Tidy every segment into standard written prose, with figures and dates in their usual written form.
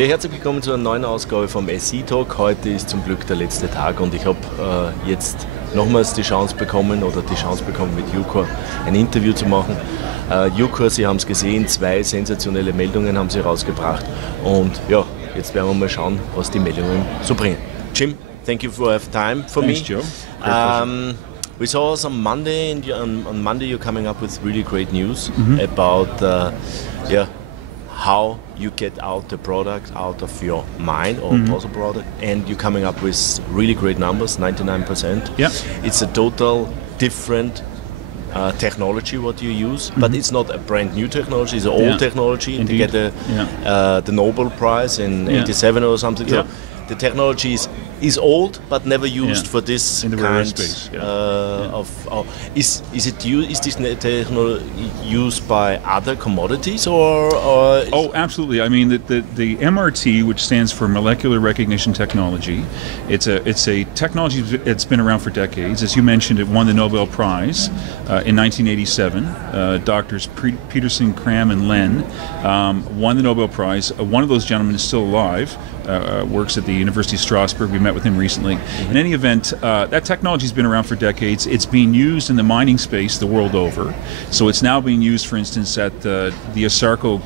Ja, herzlich willkommen zu einer neuen Ausgabe vom SE Talk. Heute ist zum Glück der letzte Tag und ich habe jetzt nochmals die Chance bekommen mit Ucore ein Interview zu machen. Ucore, Sie haben es gesehen, 2 sensationelle Meldungen haben Sie rausgebracht und ja, jetzt werden wir mal schauen, was die Meldungen so bringen. Jim, thank you for having time for Thanks, me. Joe. Great pleasure. We saw us on Monday, and on Monday you're coming up with really great news about how you get out the product out of your mind or possible product, and you're coming up with really great numbers, 99%. Yeah. It's a total different technology what you use, but it's not a brand new technology, it's an old technology. Indeed. They get the Nobel Prize in 87 or something. Yeah. So the technology is old but never used for this in the rare space. Is this technology used by other commodities or Oh, absolutely. I mean, the MRT, which stands for Molecular Recognition Technology, it's a technology that's been around for decades. As you mentioned, it won the Nobel Prize in 1987. Doctors Peterson, Cram, and Len won the Nobel Prize. One of those gentlemen is still alive. Works at the University of Strasbourg. We met with him recently. In any event, that technology has been around for decades. It's being used in the mining space the world over. So it's now being used, for instance, at the Asarco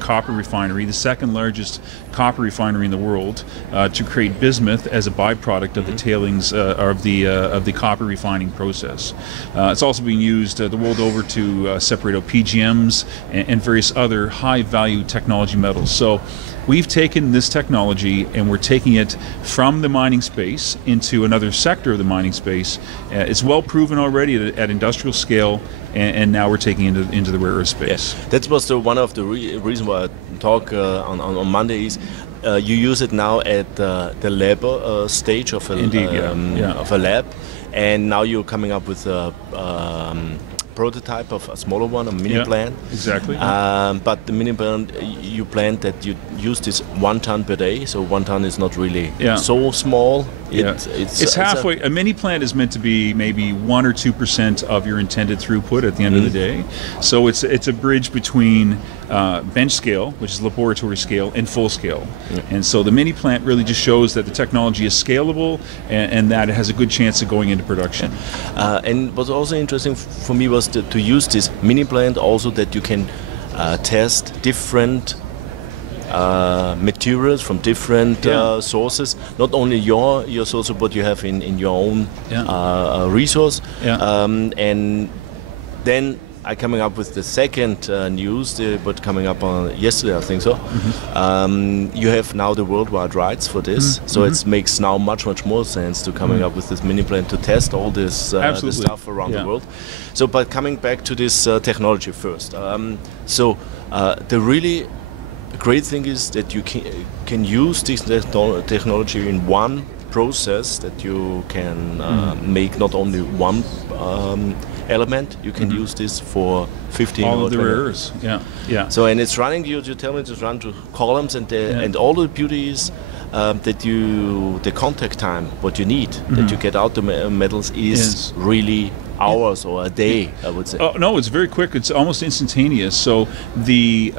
copper refinery, the second largest copper refinery in the world, to create bismuth as a byproduct of the tailings of the copper refining process. It's also being used the world over to separate out PGMs and various other high-value technology metals. So we've taken this technology and we're taking it from the mining space into another sector of the mining space. It's well proven already at industrial scale, and now we're taking it into the rare earth space. Yes. That was one of the reasons why I talk on Monday is you use it now at the lab stage of a lab, and now you're coming up with a prototype of a smaller one, a mini plant. Exactly. But the mini plant, you plan that you use this 1 ton per day, so 1 ton is not really so small. It's halfway. A mini plant is meant to be maybe 1 or 2% of your intended throughput at the end of the day. So it's a bridge between bench scale, which is laboratory scale, and full scale. And so the mini plant really just shows that the technology is scalable and that it has a good chance of going into production. And what's also interesting for me was to use this mini plant also that you can test different materials from different sources, not only your source, but you have in your own resource. And then I'm coming up with the second news, but coming up on yesterday, I think so. You have now the worldwide rights for this, so it makes now much more sense to coming up with this mini plant to test all this the stuff around the world. So, but coming back to this technology first. The really great thing is that you can use this technology in one process, that you can make not only one element, you can use this for 15 all or of the 20. rare earths. So, and it's running, you tell me it's run to columns, and all the beauty is that the contact time, what you need, that you get out the metals is really hours or a day, I would say. Oh, no, it's very quick. It's almost instantaneous. So the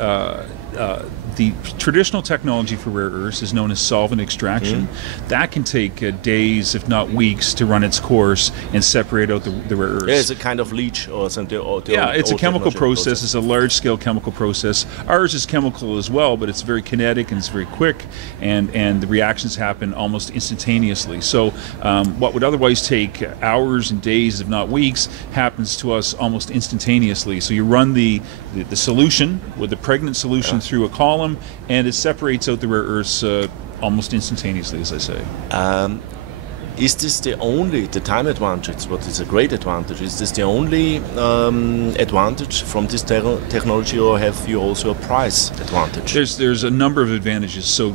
traditional technology for rare earths is known as solvent extraction. That can take days, if not weeks, to run its course and separate out the rare earths. Yeah, it's a kind of leach or something. It's a chemical process. It's a large-scale chemical process. Ours is chemical as well, but it's very kinetic and it's very quick, and the reactions happen almost instantaneously. So what would otherwise take hours and days, if not weeks, happens to us almost instantaneously. So you run the solution, with the pregnant solution, through a column, and it separates out the rare earths almost instantaneously, as I say. Is this the time advantage, what is a great advantage, is this the only advantage from this technology, or have you also a price advantage? There's a number of advantages. So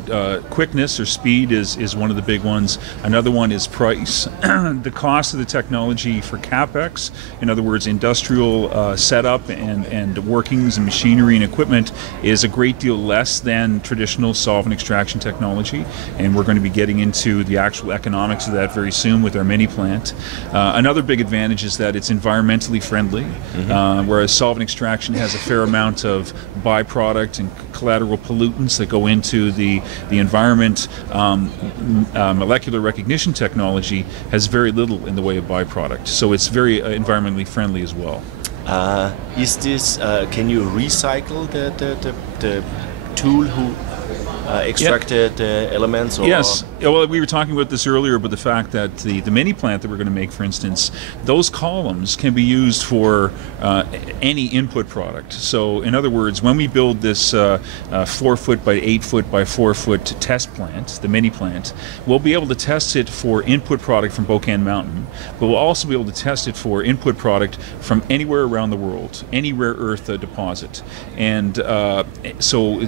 quickness or speed is one of the big ones. Another one is price. The cost of the technology for CapEx, in other words, industrial setup and workings and machinery and equipment, is a great deal less than traditional solvent extraction technology, and we're going to be getting into the actual economics of that that very soon with our mini plant. Another big advantage is that it's environmentally friendly, whereas solvent extraction has a fair amount of byproduct and collateral pollutants that go into the environment. Molecular recognition technology has very little in the way of byproduct, so it's very environmentally friendly as well. Is this? Can you recycle the tool who extracted elements? Or? Yes. Well, we were talking about this earlier, but the fact that the mini plant that we're going to make, for instance, those columns can be used for any input product. So, in other words, when we build this 4 foot by 8 foot by 4 foot test plant, the mini plant, we'll be able to test it for input product from Spokane Mountain, but we'll also be able to test it for input product from anywhere around the world, any rare earth deposit. And so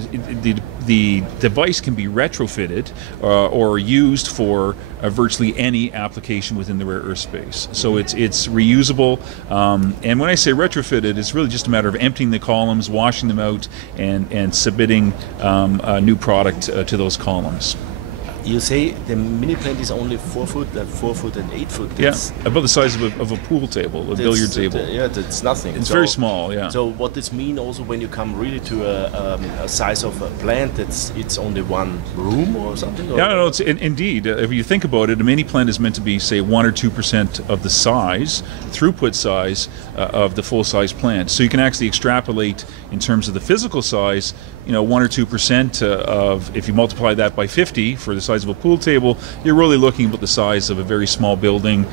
the device can be retrofitted or used for virtually any application within the rare earth space. So it's reusable, and when I say retrofitted, it's really just a matter of emptying the columns, washing them out, and submitting a new product to those columns. You say the mini plant is only 4 foot, 4 foot and 8 foot. That's about the size of a pool table, a billiard table. Yeah, that's nothing. It's very small. Yeah. So what this mean also when you come really to a size of a plant, it's only one room or something? Or? Yeah, no, it's indeed. If you think about it, a mini plant is meant to be, say, 1 or 2% of the size, throughput size of the full size plant. So you can actually extrapolate in terms of the physical size. 1 or 2% of, if you multiply that by 50 for the size of a pool table, you're really looking about the size of a very small building,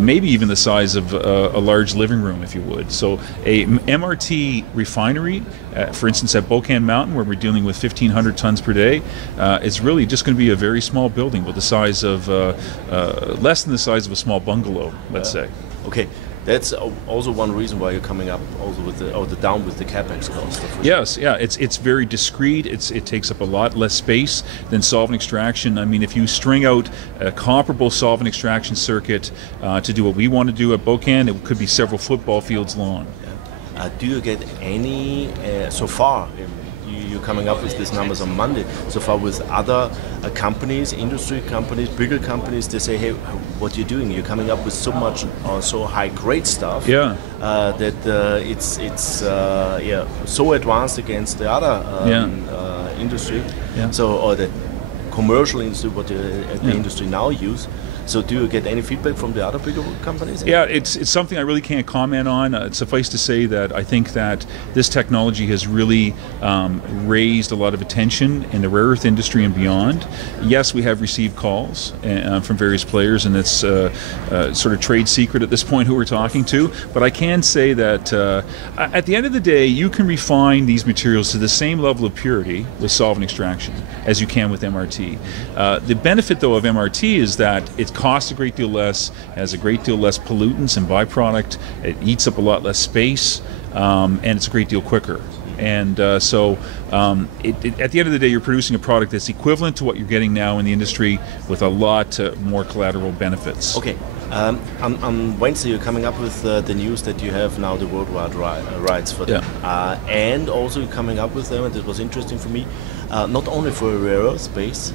maybe even the size of a large living room, if you would. So a MRT refinery, for instance at Spokane Mountain, where we're dealing with 1,500 tons per day, is really just going to be a very small building with the size of, less than the size of a small bungalow, let's say. Okay. That's also one reason why you're coming up also with the down with the capex cost. Yes, yeah, it's very discreet. It takes up a lot less space than solvent extraction. I mean, if you string out a comparable solvent extraction circuit to do what we want to do at Spokane, it could be several football fields long. Yeah. Do you get any so far? You're coming up with these numbers on Monday. So far with other companies, industry companies, bigger companies, they say, hey, what you're doing? You're coming up with so much, so high grade stuff. Yeah. That it's so advanced against the other industry. Yeah. So or the commercial industry, what the industry now use. So do you get any feedback from the other bigger companies? Yeah, it's something I really can't comment on. Suffice to say that I think that this technology has really raised a lot of attention in the rare earth industry and beyond. Yes, we have received calls from various players, and it's sort of trade secret at this point who we're talking to. But I can say that at the end of the day, you can refine these materials to the same level of purity with solvent extraction as you can with MRT. The benefit, though, of MRT is that it costs a great deal less, has a great deal less pollutants and byproduct, it eats up a lot less space, and it's a great deal quicker. And so at the end of the day, you're producing a product that's equivalent to what you're getting now in the industry with a lot more collateral benefits. Okay. On Wednesday, you're coming up with the news that you have now the worldwide rights for them. Yeah. And also you're coming up with them, and it was interesting for me, not only for a rare earth space,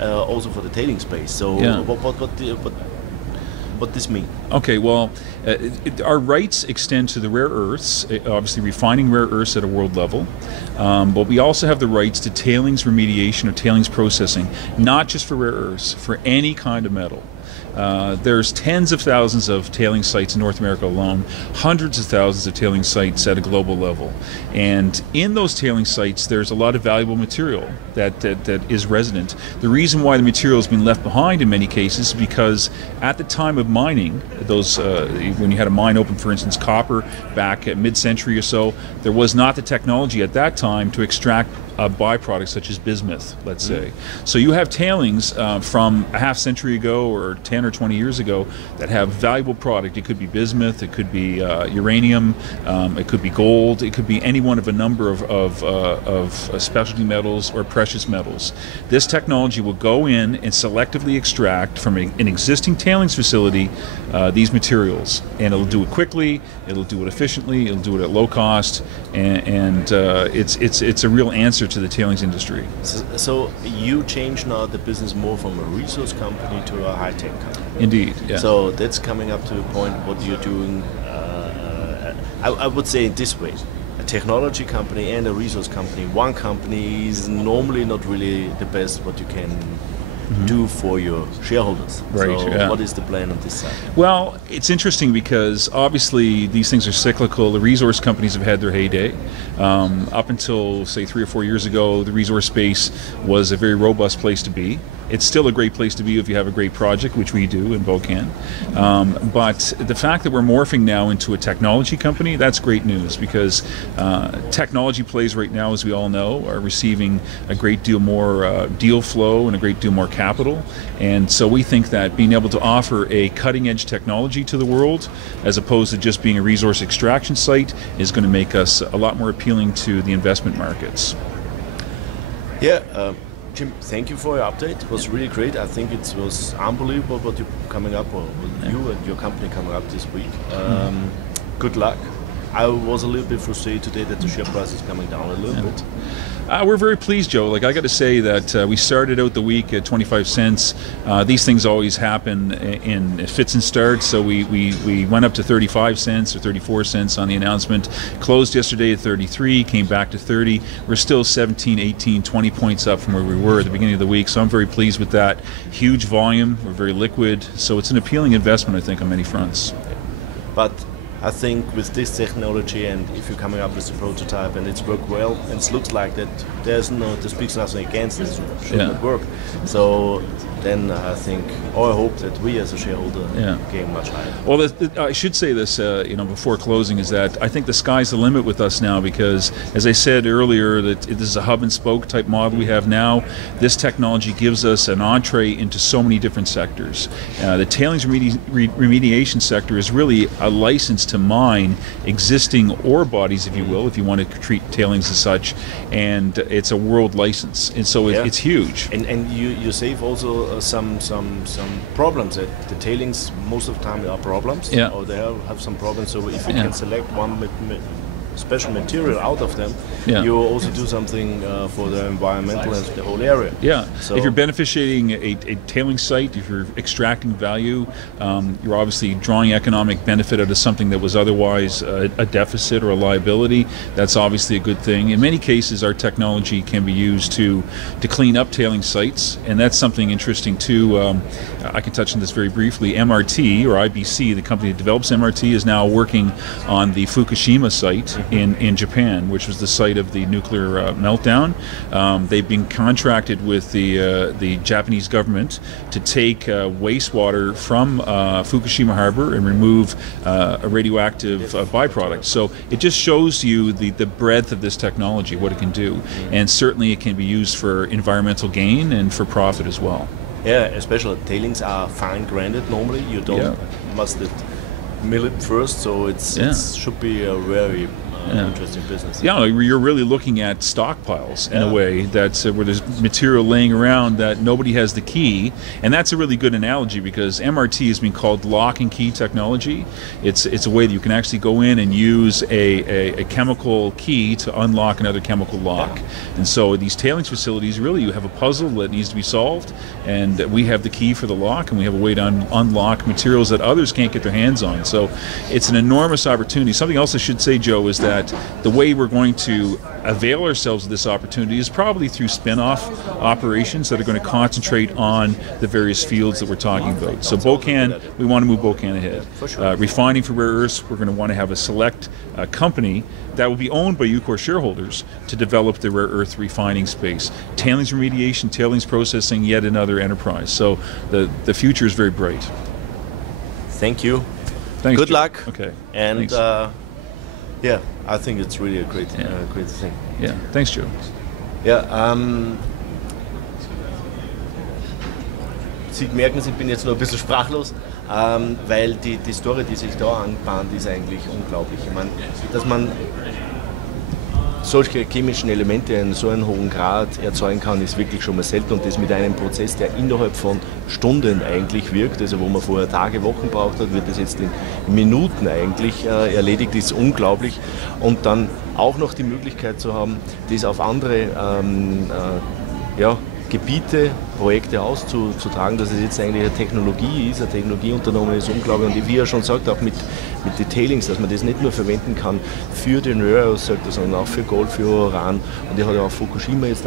also for the tailing space. So what this mean? Okay, well, our rights extend to the rare earths, obviously refining rare earths at a world level, but we also have the rights to tailings remediation or tailings processing, not just for rare earths, for any kind of metal. There's tens of thousands of tailing sites in North America alone, hundreds of thousands of tailing sites at a global level. And in those tailing sites, there's a lot of valuable material that is resident. The reason why the material has been left behind in many cases is because at the time of mining, those when you had a mine open, for instance, copper, back at mid-century or so, there was not the technology at that time to extract a byproduct such as bismuth, let's say. So you have tailings from a half century ago or 10 or 20 years ago that have valuable product. It could be bismuth, it could be uranium, it could be gold, it could be any one of a number of specialty metals or precious metals. This technology will go in and selectively extract from an existing tailings facility these materials, and it'll do it quickly, it'll do it efficiently, it'll do it at low cost, and it's a real answer answer to the tailings industry. So you change now the business more from a resource company to a high-tech company. Indeed, yeah. So that's coming up to a point what you're doing, I would say in this way. A technology company and a resource company. One company is normally not really the best what you can do for your shareholders. Right. So what is the plan on this side? Well, it's interesting because obviously these things are cyclical. The resource companies have had their heyday. Up until, say, 3 or 4 years ago, the resource space was a very robust place to be. It's still a great place to be if you have a great project, which we do in Bocan. But the fact that we're morphing now into a technology company, that's great news, because technology plays right now, as we all know, are receiving a great deal more deal flow and a great deal more capital. And so we think that being able to offer a cutting-edge technology to the world, as opposed to just being a resource extraction site, is going to make us a lot more appealing to the investment markets. Yeah. Jim, thank you for your update. It was really great. I think it was unbelievable what you're coming up, or you and your company coming up this week. Good luck. I was a little bit frustrated today that the share price is coming down a little bit. We're very pleased, Joe. Like, I got to say that we started out the week at 25 cents. These things always happen in fits and starts. So we went up to 35 cents or 34 cents on the announcement. Closed yesterday at 33, came back to 30. We're still 17, 18, 20 points up from where we were at the beginning of the week. So I'm very pleased with that. Huge volume. We're very liquid. So it's an appealing investment, I think, on many fronts. But I think with this technology, and if you're coming up with a prototype and it's worked well and it looks like that, there speaks nothing against it, should not work. So then I think, or I hope that we as a shareholder gain much higher. Well, I should say this, before closing, is that I think the sky's the limit with us now, because, as I said earlier, that this is a hub and spoke type model we have now. This technology gives us an entree into so many different sectors. The tailings remediation sector is really a license to mine existing ore bodies, if you will, if you want to treat tailings as such, and it's a world license, and so it's huge. And you save also some problems. The tailings most of the time are problems, or they have some problems. So if you can select one special material out of them, you also do something for the environmental and the whole area. Yeah. So if you're beneficiating a tailing site, if you're extracting value, you're obviously drawing economic benefit out of something that was otherwise a deficit or a liability. That's obviously a good thing. In many cases, our technology can be used to clean up tailing sites, and that's something interesting too. I can touch on this very briefly. MRT, or IBC, the company that develops MRT, is now working on the Fukushima site in Japan, which was the site of the nuclear meltdown. They've been contracted with the Japanese government to take wastewater from Fukushima harbor and remove a radioactive byproduct. So it just shows you the breadth of this technology, what it can do, and certainly it can be used for environmental gain and for profit as well. Yeah, especially tailings are fine grained normally. You don't must mill it first, so it should be a very interesting business. Yeah, you're really looking at stockpiles in a way that's where there's material laying around that nobody has the key, and that's a really good analogy, because MRT has been called lock and key technology. It's a way that you can actually go in and use a chemical key to unlock another chemical lock. And so these tailings facilities, really, you have a puzzle that needs to be solved, and we have the key for the lock, and we have a way to unlock materials that others can't get their hands on. So it's an enormous opportunity. Something else I should say, Joe, is that the way we're going to avail ourselves of this opportunity is probably through spin-off operations that are going to concentrate on the various fields that we're talking about. So Bocan, we want to move Bocan ahead. Refining for rare earths, we're going to want to have a select company that will be owned by Ucore shareholders to develop the rare earth refining space. Tailings remediation, tailings processing, yet another enterprise. So the future is very bright. Thank you. Thanks, Good Joe. luck. Okay. And I think it's really a great thing. Yeah, thanks, Joe. Ja, Sie merken, ich bin jetzt noch ein bisschen sprachlos, weil die Story, die sich da anbahnt, ist eigentlich unglaublich. Ich meine, dass man solche chemischen Elemente in so einem hohen Grad erzeugen kann, ist wirklich schon mal selten, und das mit einem Prozess, der innerhalb von Stunden eigentlich wirkt, also wo man vorher Tage, Wochen braucht hat, wird das jetzt in Minuten eigentlich erledigt, ist unglaublich. Und dann auch noch die Möglichkeit zu haben, das auf andere Gebiete, Projekte auszutragen, dass es jetzt eigentlich eine Technologie ist, ein Technologieunternehmen ist unglaublich, und wie er schon sagt, auch mit Detailings, dass man das nicht nur verwenden kann für den Rare, sondern auch für Gold, für Uran, und er hat ja auch Fukushima jetzt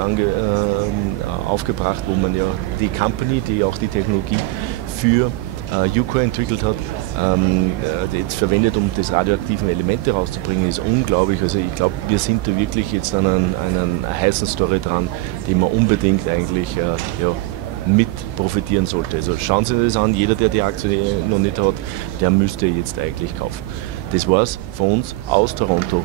aufgebracht, wo man ja die Company, die auch die Technologie für Ucore entwickelt hat, jetzt verwendet, um das radioaktiven Elemente rauszubringen, ist unglaublich. Also ich glaube, wir sind da wirklich jetzt an einer heißen Story dran, die man unbedingt eigentlich mit profitieren sollte. Also schauen Sie sich das an, jeder, der die Aktie noch nicht hat, der müsste jetzt eigentlich kaufen. Das war's von uns aus Toronto.